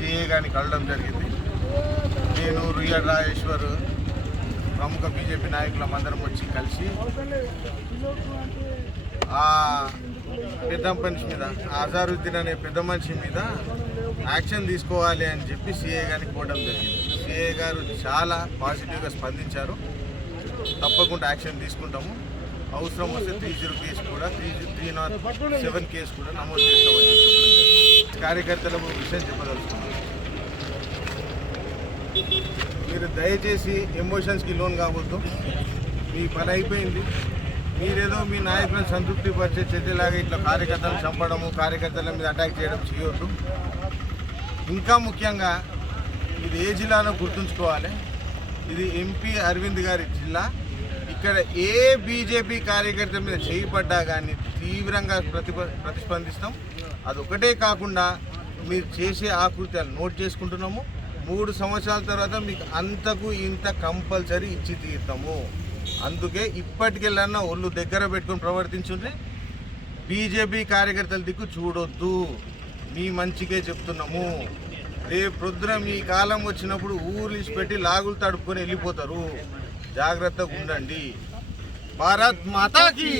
CA గారిని కలవడం జరిగింది. నేను రుయ్య రాజేశ్వర్ ప్రముఖ బీజేపీ నాయకులం అందరం వచ్చి కలిసి ఆ పెద్ద మనిషి మీద అజారుద్దీన్ అనే పెద్ద మనిషి మీద యాక్షన్ తీసుకోవాలి అని చెప్పి సిఏ గారిని కోవడం జరిగింది. సిఏ గారు చాలా పాజిటివ్గా స్పందించారు. తప్పకుండా యాక్షన్ తీసుకుంటాము. అవసరం వస్తే త్రీ జీరో కేసు కూడా three three not seven case కూడా నమోదు చేస్తామని కార్యకర్తలకు విషయం చెప్పదలుచుకున్నాను. మీరు దయచేసి ఎమోషన్స్కి లోన్ కావద్దు మీ పని అయిపోయింది. మీరేదో మీ నాయకులను సంతృప్తి పరిచే చర్యలాగా ఇట్లా కార్యకర్తలను చంపడము కార్యకర్తల మీద అటాక్ చేయడం చేయొద్దు. ఇంకా ముఖ్యంగా ఇది ఏ జిల్లాలో గుర్తుంచుకోవాలి. ఇది ఎంపీ అరవింద్ గారి జిల్లా. ఇక్కడ ఏ బీజేపీ కార్యకర్త మీద చేయబడ్డా కానీ తీవ్రంగా ప్రతిప ప్రతిస్పందిస్తాం. అదొకటే కాకుండా మీరు చేసే ఆకృత్యాలు నోట్ చేసుకుంటున్నాము. మూడు సంవత్సరాల తర్వాత మీకు అంతకు ఇంత కంపల్సరీ ఇచ్చి తీరుతాము అందుకే ఇప్పటికెళ్ళన్నా ఒళ్ళు దగ్గర పెట్టుకొని ప్రవర్తించుంటే బీజేపీ కార్యకర్తల దిక్కు చూడొద్దు. మీ మంచికే చెప్తున్నాము. రేపు ప్రొద్దున మీ కాలం వచ్చినప్పుడు ఊరిసి పెట్టి లాగులు తడుపుకొని వెళ్ళిపోతారు. జాగ్రత్తగా ఉండండి. భారత్ మాతాకి